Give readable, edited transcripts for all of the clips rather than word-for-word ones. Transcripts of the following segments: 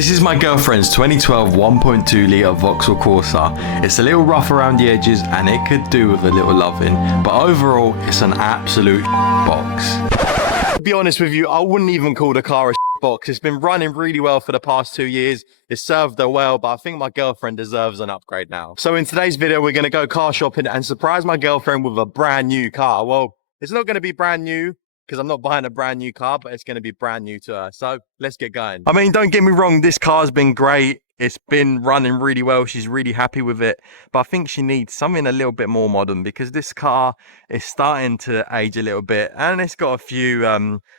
This is my girlfriend's 2012 1.2 litre Vauxhall Corsa. It's a little rough around the edges and it could do with a little loving, but overall it's an absolute box. To be honest with you, I wouldn't even call the car a box. It's been running really well for the past 2 years. It's served her well, but I think my girlfriend deserves an upgrade now. So in today's video, we're going to go car shopping and surprise my girlfriend with a brand new car. Well, it's not going to be brand new because I'm not buying a brand new car, but it's going to be brand new to her. So let's get going. I mean, don't get me wrong, this car's been great. It's been running really well. She's really happy with it. But I think she needs something a little bit more modern because this car is starting to age a little bit. And it's got a few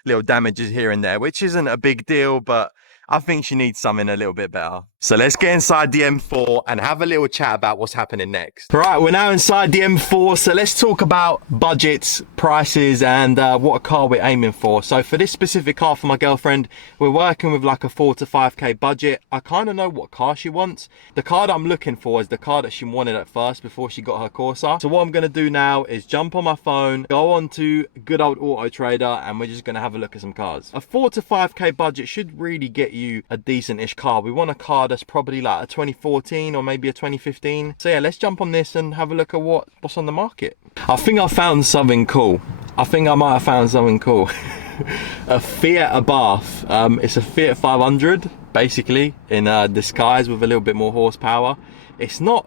little damages here and there, which isn't a big deal, but I think she needs something a little bit better. So let's get inside the M4 and have a little chat about what's happening next. Right, we're now inside the M4. So let's talk about budgets, prices, and what car we're aiming for. So for this specific car for my girlfriend, we're working with like a 4 to 5k budget. I kind of know what car she wants. The car that I'm looking for is the car that she wanted at first before she got her Corsa. So what I'm going to do now is jump on my phone, go on to good old Auto Trader, and we're just going to have a look at some cars. A 4 to 5k budget should really get you a decent-ish car. We want a car that's probably like a 2014 or maybe a 2015. So yeah, let's jump on this and have a look at what's on the market. I think I found something cool. I think I might have found something cool. A Fiat Abarth. It's a Fiat 500 basically in disguise with a little bit more horsepower. It's not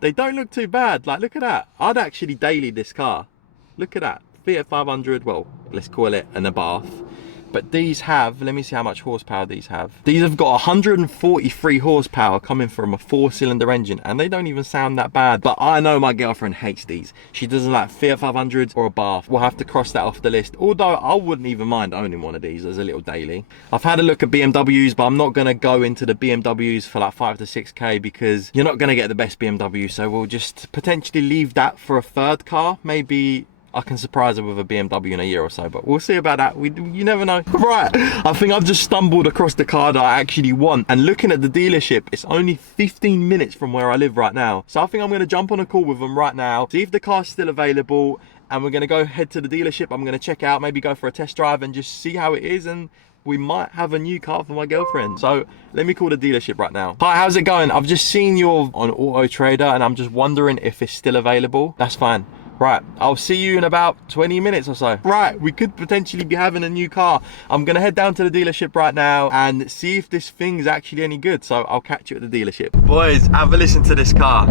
they don't look too bad. Like, look at that. I'd actually daily this car. Look at that Fiat 500. Well, let's call it an Abarth. But these have, let me see how much horsepower these have. These have got 143 horsepower coming from a 4-cylinder engine, and they don't even sound that bad. But I know my girlfriend hates these. She doesn't like Fiat 500s or a Abarth. We'll have to cross that off the list. Although I wouldn't even mind owning one of these as a little daily. I've had a look at BMWs, but I'm not going to go into the BMWs for like 5 to 6k because you're not going to get the best BMW. So we'll just potentially leave that for a third car. Maybe I can surprise her with a BMW in a year or so, but we'll see about that. You never know. Right, I think I've just stumbled across the car that I actually want. And looking at the dealership, it's only 15 minutes from where I live right now. So I think I'm going to jump on a call with them right now, see if the car's still available, and we're going to go head to the dealership. I'm going to check out, maybe go for a test drive and just see how it is, and we might have a new car for my girlfriend. So let me call the dealership right now. Hi, how's it going? I've just seen you on Auto Trader and I'm just wondering if it's still available. That's fine. Right, I'll see you in about 20 minutes or so. Right, we could potentially be having a new car. I'm gonna head down to the dealership right now and see if this thing's actually any good. So I'll catch you at the dealership. Boys, have a listen to this car.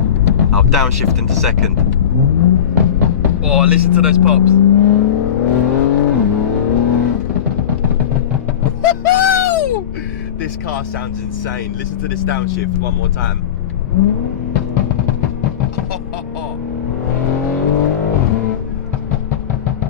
I'll downshift into second. Oh, listen to those pops. This car sounds insane. Listen to this downshift one more time.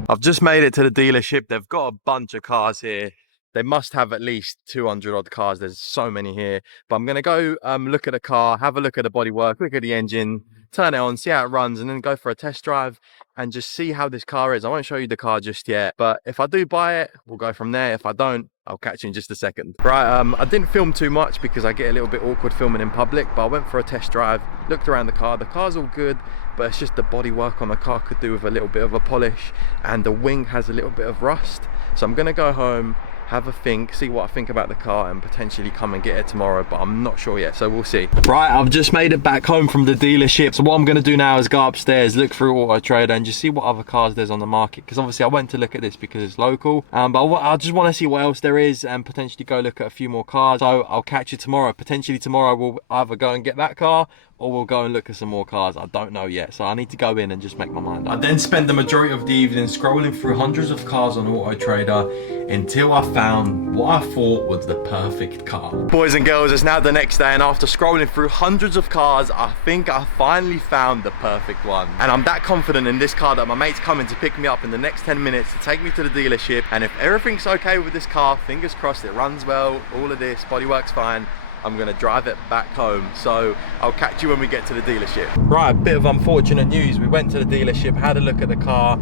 I've just made it to the dealership. They've got a bunch of cars here. They must have at least 200 odd cars. There's so many here. But I'm going to go look at the car, have a look at the bodywork, look at the engine, turn it on, see how it runs, and then go for a test drive and just see how this car is. I won't show you the car just yet, but if I do buy it, we'll go from there. If I don't, I'll catch you in just a second. Right, I didn't film too much because I get a little bit awkward filming in public, but I went for a test drive, looked around the car. The car's all good, but it's just the bodywork on the car could do with a little bit of a polish, and the wing has a little bit of rust. So I'm gonna go home, have a think, see what I think about the car, and potentially come and get it tomorrow, but I'm not sure yet, so we'll see. Right, I've just made it back home from the dealership. So what I'm gonna do now is go upstairs, look through Auto Trader, and just see what other cars there's on the market, because obviously I went to look at this because it's local, but I just want to see what else there is and potentially go look at a few more cars. So I'll catch you tomorrow. Potentially tomorrow we'll either go and get that car or we'll go and look at some more cars. I don't know yet, so I need to go in and just make my mind up. I then spent the majority of the evening scrolling through hundreds of cars on Auto Trader until I found what I thought was the perfect car. Boys and girls, it's now the next day, and after scrolling through hundreds of cars, I think I finally found the perfect one. And I'm that confident in this car that my mate's coming to pick me up in the next 10 minutes to take me to the dealership. And if everything's okay with this car, fingers crossed, it runs well, all of this, bodywork's fine, I'm gonna drive it back home. So I'll catch you when we get to the dealership. Right, a bit of unfortunate news. We went to the dealership, had a look at the car,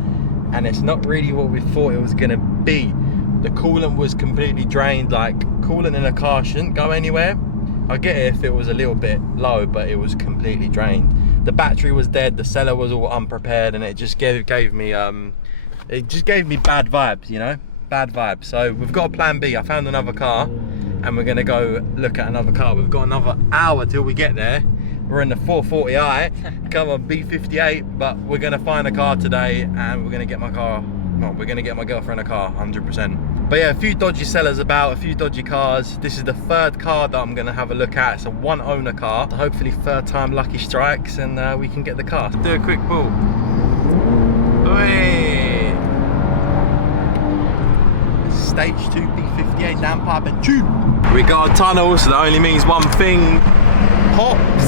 and it's not really what we thought it was gonna be. The coolant was completely drained. Like, coolant in a car shouldn't go anywhere. I get it if it was a little bit low, but it was completely drained. The battery was dead, the seller was all unprepared, and it just gave me bad vibes, you know? Bad vibes. So we've got a plan B. I found another car, and we're gonna go look at another car. We've got another hour till we get there. We're in the 440i, come on B58, but we're gonna find a car today and we're gonna get my car, well, we're gonna get my girlfriend a car, 100%. But yeah, a few dodgy sellers about, a few dodgy cars. This is the third car that I'm gonna have a look at. It's a one owner car. So hopefully third time lucky strikes and we can get the car. Do a quick pull. Oi. Stage 2 B58 downpipe and tube. We got a tunnel, so that only means one thing. Hops.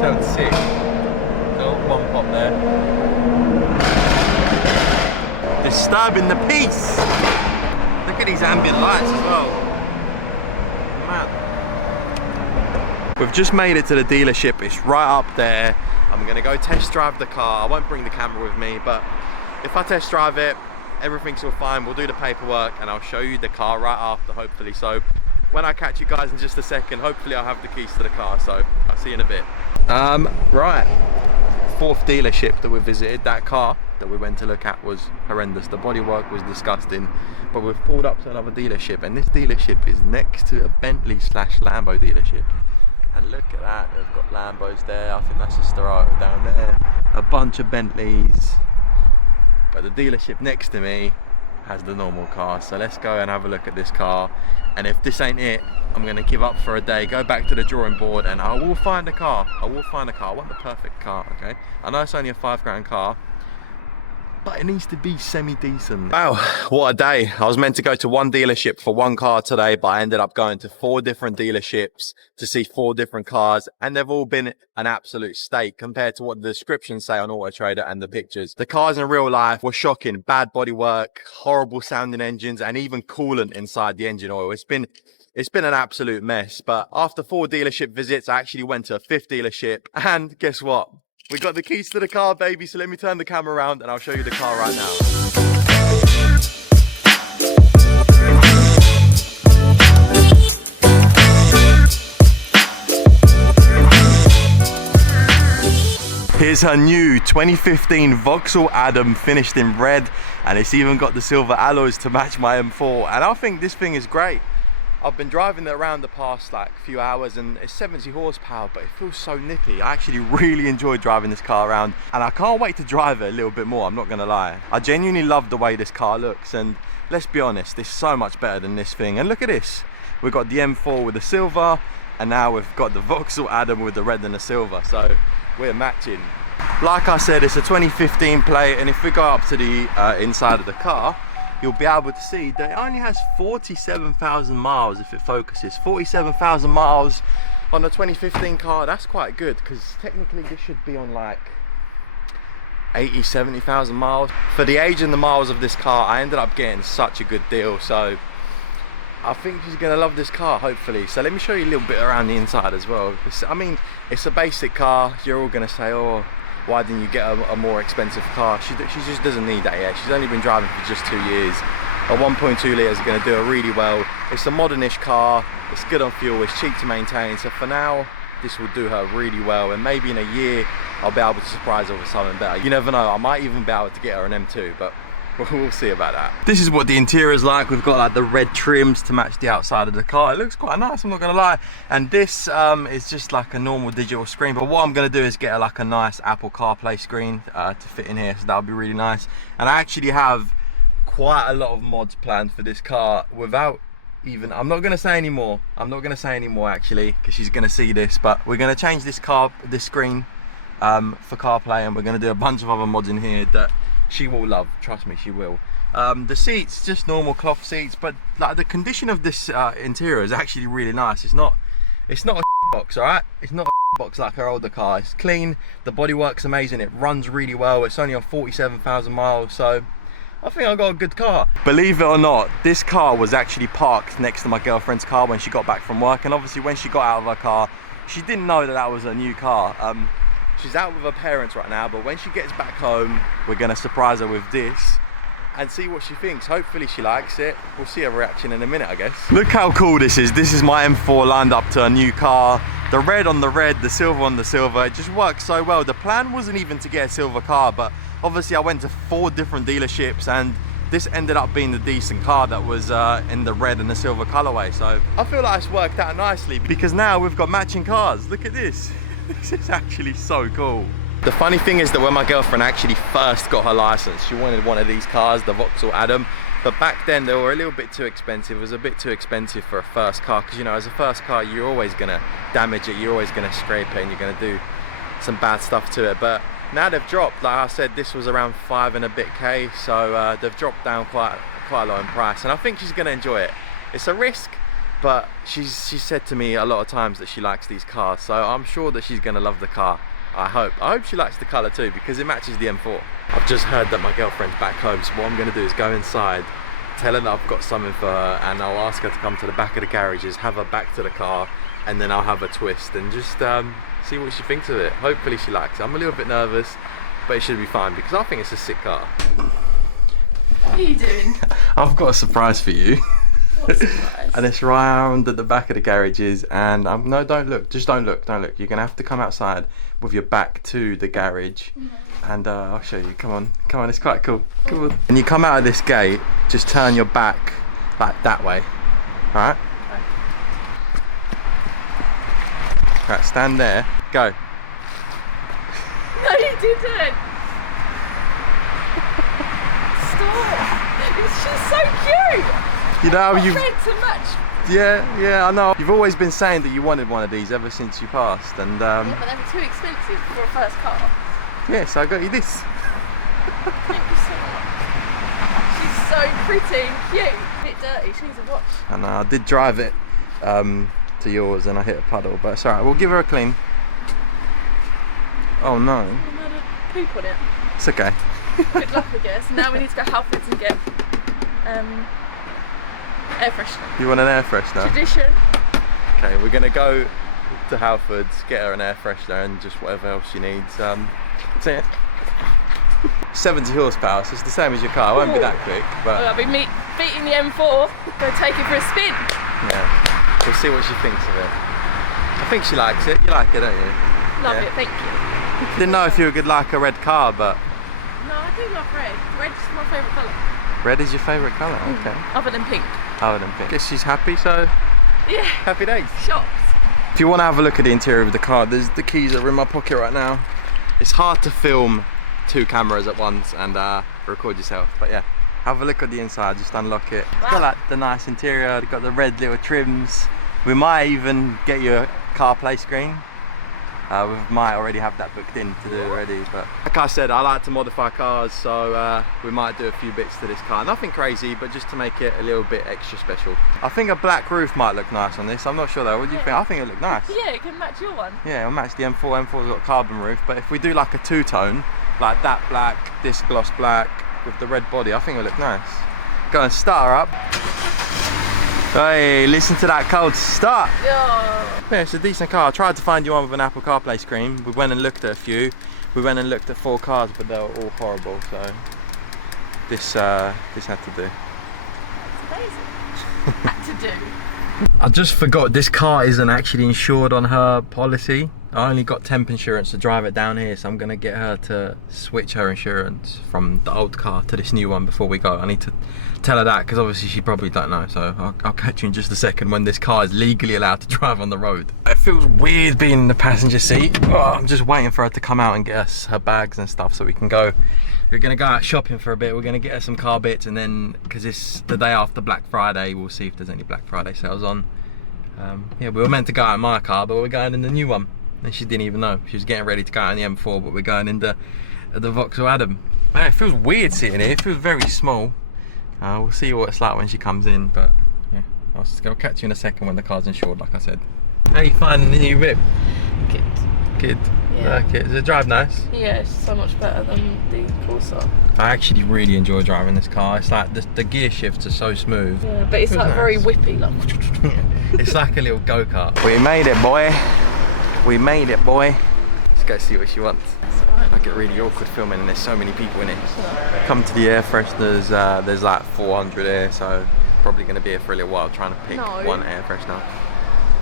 Sounds sick. Oh, one pop there. Disturbing the peace. Look at these ambient lights as well. Man. We've just made it to the dealership. It's right up there. I'm gonna go test drive the car. I won't bring the camera with me, but if I test drive it, everything's all fine. We'll do the paperwork and I'll show you the car right after, hopefully. So when I catch you guys in just a second, hopefully I'll have the keys to the car. So I'll see you in a bit. Right, fourth dealership that we visited. That car that we went to look at was horrendous. The bodywork was disgusting, but we've pulled up to another dealership, and this dealership is next to a Bentley / Lambo dealership. And look at that, they've got Lambos there. I think that's a Sterato down there, a bunch of Bentleys. But the dealership next to me has the normal car. So let's go and have a look at this car. And if this ain't it, I'm gonna give up for a day, go back to the drawing board, and I will find a car. I will find a car. I want the perfect car, okay? I know it's only a £5 car, but it needs to be semi-decent. Wow, what a day. I was meant to go to one dealership for one car today, but I ended up going to 4 different dealerships to see 4 different cars, and they've all been an absolute steak compared to what the descriptions say on Auto Trader and the pictures. The cars in real life were shocking. Bad bodywork, horrible sounding engines, and even coolant inside the engine oil. It's been an absolute mess. But after 4 dealership visits, I actually went to a 5th dealership, and guess what? We got the keys to the car, baby, so let me turn the camera around and I'll show you the car right now. Here's her new 2015 Vauxhall Adam, finished in red, and it's even got the silver alloys to match my M4, and I think this thing is great. I've been driving it around the past few hours, and it's 70 horsepower, but it feels so nippy. I actually really enjoy driving this car around, and I can't wait to drive it a little bit more, I'm not gonna lie. I genuinely love the way this car looks, and let's be honest, it's so much better than this thing. And look at this, we've got the M4 with the silver, and now we've got the Vauxhall Adam with the red and the silver, so we're matching. Like I said, it's a 2015 plate, and if we go up to the inside of the car, you'll be able to see that it only has 47,000 miles if it focuses. 47,000 miles on a 2015 car, that's quite good, because technically this should be on like 80, 70,000 miles. For the age and the miles of this car, I ended up getting such a good deal, so I think she's gonna love this car, hopefully. So let me show you a little bit around the inside as well. I mean, it's a basic car. You're all gonna say, oh, why didn't you get a more expensive car? She just doesn't need that yet. She's only been driving for just 2 years. A 1.2 litre is going to do her really well. It's a modernish car, it's good on fuel, it's cheap to maintain. So for now, this will do her really well. And maybe in a year, I'll be able to surprise her with something better. You never know, I might even be able to get her an M2, but we'll see about that. This is what the interior is like. We've got like the red trims to match the outside of the car. It looks quite nice, I'm not gonna lie. And this is just like a normal digital screen, but what I'm gonna do is get like a nice Apple CarPlay screen to fit in here, so that'll be really nice. And I actually have quite a lot of mods planned for this car without even, I'm not gonna say any more actually, because she's gonna see this, but we're gonna change this screen for CarPlay, and we're gonna do a bunch of other mods in here that she will love, trust me, she will. The seats, just normal cloth seats, but like the condition of this interior is actually really nice. It's not a box, all right? It's not a box like her older car. It's clean, the bodywork's amazing, it runs really well. It's only on 47,000 miles, so I think I got a good car. Believe it or not, this car was actually parked next to my girlfriend's car when she got back from work, and obviously when she got out of her car, she didn't know that was a new car. She's out with her parents right now, but when she gets back home, we're gonna surprise her with this and see what she thinks. Hopefully she likes it. We'll see her reaction in a minute, I guess. Look how cool this is. This is my M4 lined up to a new car. The red on the red, the silver on the silver, it just works so well. The plan wasn't even to get a silver car, but obviously I went to 4 different dealerships and this ended up being the decent car that was in the red and the silver colorway. So I feel like it's worked out nicely because now we've got matching cars. Look at this. This is actually so cool. The funny thing is that when my girlfriend actually first got her license, she wanted one of these cars, the Vauxhall Adam. But back then they were a little bit too expensive. It was a bit too expensive for a first car because, you know, as a first car, you're always gonna damage it, you're always gonna scrape it, and you're gonna do some bad stuff to it. But now they've dropped, like I said, this was around 5 and a bit K, so they've dropped down quite a lot in price, and I think she's gonna enjoy it. It's a risk, but she's said to me a lot of times that she likes these cars, so I'm sure that she's gonna love the car. I hope she likes the colour too, because it matches the M4. I've just heard that my girlfriend's back home, so what I'm going to do is go inside, tell her that I've got something for her, and I'll ask her to come to the back of the garages, have her back to the car, and then I'll have a twist and just see what she thinks of it. Hopefully she likes it. I'm a little bit nervous, but it should be fine because I think it's a sick car. What are you doing? I've got a surprise for you. Surprise. And it's round at the back of the garages, and no, don't look, just don't look. You're gonna have to come outside with your back to the garage, and I'll show you. Come on, it's quite cool. Come on. And you come out of this gate, just turn your back like that way, alright? Right, stand there, go. No, you didn't. Stop. She's so cute. You know, you've red to match. Yeah, I know. You've always been saying that you wanted one of these ever since you passed, and yeah, but they were too expensive for a first car. Yeah, so I got you this. Thank you so much. She's so pretty and cute. A bit dirty, she needs a wash. I know, I did drive it to yours and I hit a puddle, but it's alright, we'll give her a clean. Oh no. I had a poop on it. It's okay. Good luck, I guess. Now we need to go Halfords and get air freshener. You want an air freshener? Tradition. Okay, we're gonna go to Halfords, get her an air freshener and just whatever else she needs. See it? 70 horsepower, so it's the same as your car. It won't be that quick, but I'll be beating the M4. Go take it for a spin. Yeah, we'll see what she thinks of it. I think she likes it. You like it, don't you? Love it, thank you. Didn't know if you would like a red car, but no, I do love red. Red's my favourite colour. Red is your favourite colour? Okay. Other than pink. Other than pink. Guess she's happy, so yeah. Happy days. Shocked. If you want to have a look at the interior of the car, the keys are in my pocket right now. It's hard to film 2 cameras at once and record yourself, but yeah, have a look at the inside, just unlock it. It's got like the nice interior, it's got the red little trims. We might even get you a CarPlay screen. We might already have that booked in to do already, but like I said, I like to modify cars, so we might do a few bits to this car. Nothing crazy, but just to make it a little bit extra special. I think a black roof might look nice on this. I'm not sure though. What do you think? I think it'll look nice. Yeah, it can match your one. Yeah, it'll match the M4. M4's got a carbon roof, but if we do like a 2-tone, like that black, this gloss black with the red body, I think it'll look nice. Go and start her up. Hey, listen to that cold start. Yeah. Yeah, it's a decent car. I tried to find you one with an Apple CarPlay screen. We went and looked at a few. We went and looked at 4 cars, but they were all horrible. So this had to do. It's amazing. Had to do. I just forgot this car isn't actually insured on her policy. I only got temp insurance to drive it down here, so I'm gonna get her to switch her insurance from the old car to this new one before we go. I need to tell her that because obviously she probably don't know, so I'll catch you in just a second when this car is legally allowed to drive on the road. It feels weird being in the passenger seat. Oh, I'm just waiting for her to come out and get us her bags and stuff so we can go. We're gonna go out shopping for a bit. We're gonna get her some car bits, and then because it's the day after Black Friday, we'll see if there's any Black Friday sales on. Yeah, we were meant to go out in my car, but we're going in the new one. And she didn't even know. She was getting ready to go out in the M4, but we're going in the Vauxhall Adam. Man, it feels weird sitting here. It feels very small. We'll see what it's like when she comes in, but yeah, I'll catch you in a second when the car's insured, like I said. How are you finding the new whip? Good. Good. Yeah. Like it. Does it drive nice? Yeah, it's so much better than the Corsa. I actually really enjoy driving this car. It's like the gear shifts are so smooth. Yeah, but it's like nice. very whippy, like. It's like a little go-kart. We made it, boy. We made it, boy. Let's go see what she wants. I get really awkward filming and there's so many people in it. Come to the air fresheners, there's like 400 here, so probably going to be here for a little while trying to pick one air freshener.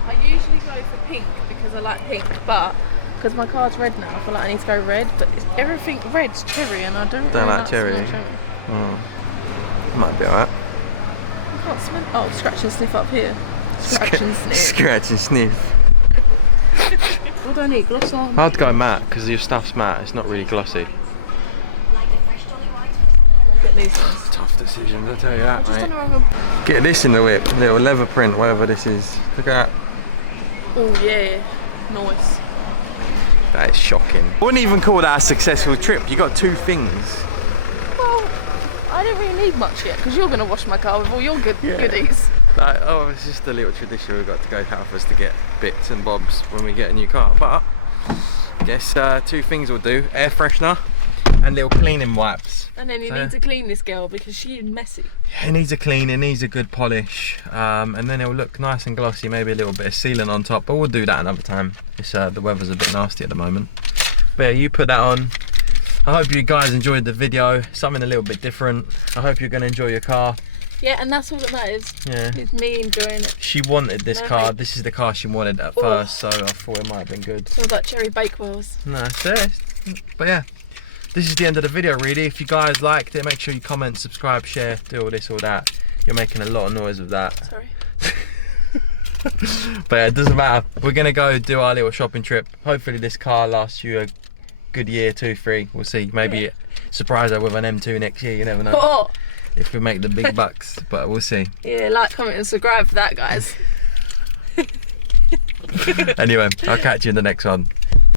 I usually go for pink because I like pink, but because my car's red now, I feel like I need to go red. But everything red's cherry, and I don't really like cherry. Might be alright. I can't smell. Oh, scratch and sniff up here. Scratch and sniff. Scratch and sniff. What do I need? Gloss on? I'd go matte because your stuff's matte. It's not really glossy. Get these ones. Tough decisions, I tell you that, I just mate. don't know if Get this in the whip, little leather print, whatever this is. Look at that. Oh yeah, nice. That is shocking. I wouldn't even call that a successful trip. You got 2 things. Well, I don't really need much yet because you're going to wash my car with all your goodies. Like, oh, it's just a little tradition we've got to go have us to get bits and bobs when we get a new car. But I guess 2 things will do: air freshener and little cleaning wipes. And then you need to clean this girl because she's messy. It needs a clean, it needs a good polish, and then it'll look nice and glossy, maybe a little bit of sealant on top, but we'll do that another time. It's, the weather's a bit nasty at the moment. But yeah, you put that on. I hope you guys enjoyed the video, something a little bit different. I hope you're going to enjoy your car. Yeah, and that's all that matters. Yeah. It's me enjoying it. She wanted this car. This is the car she wanted at first, so I thought it might have been good. It's all about cherry bakewells. No, it's it. But yeah, this is the end of the video really. If you guys liked it, make sure you comment, subscribe, share, do all this, all that. You're making a lot of noise with that. Sorry. But yeah, it doesn't matter. We're going to go do our little shopping trip. Hopefully this car lasts you a good year, 2, 3. We'll see. Maybe surprise her with an M2 next year. You never know. Oh. If we make the big bucks, but we'll see. Yeah, like, comment and subscribe for that, guys. Anyway, I'll catch you in the next one.